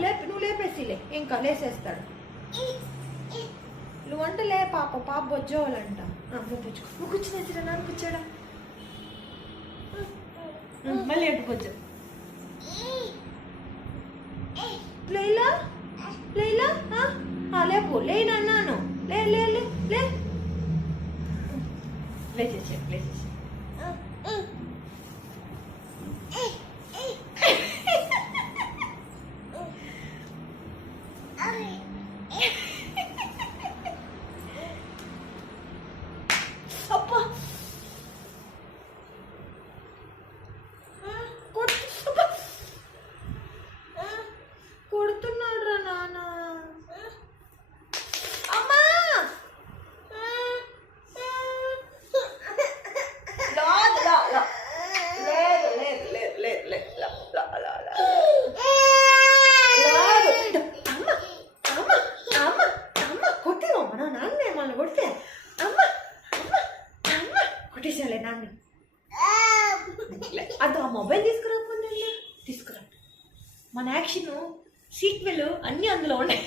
నువ్వు లేపేసిలే, ఇంకా లేసేస్తాడు. నువ్వు అంటే లే పాప బొజ్జోవాలంట. నువ్వు కూర్చున్నా నాన్న కూర్చోడా, మళ్ళీ ఎప్పుడు కూర్చో. లేలా లేలా లేపు లేనా అన్నాను. లే లే లే లే లేచేసే లేచేసే. అబ్బా కొడుతున్నాడు రా నాన్న. అమ్మా కొట్టినా నాన్నే మన కొడితే కొట్టేసాలే నాన్న. అది ఆ మొబైల్ తీసుకురా. మన యాక్షన్ సీక్వెల్ అన్నీ అందులో ఉన్నాయి.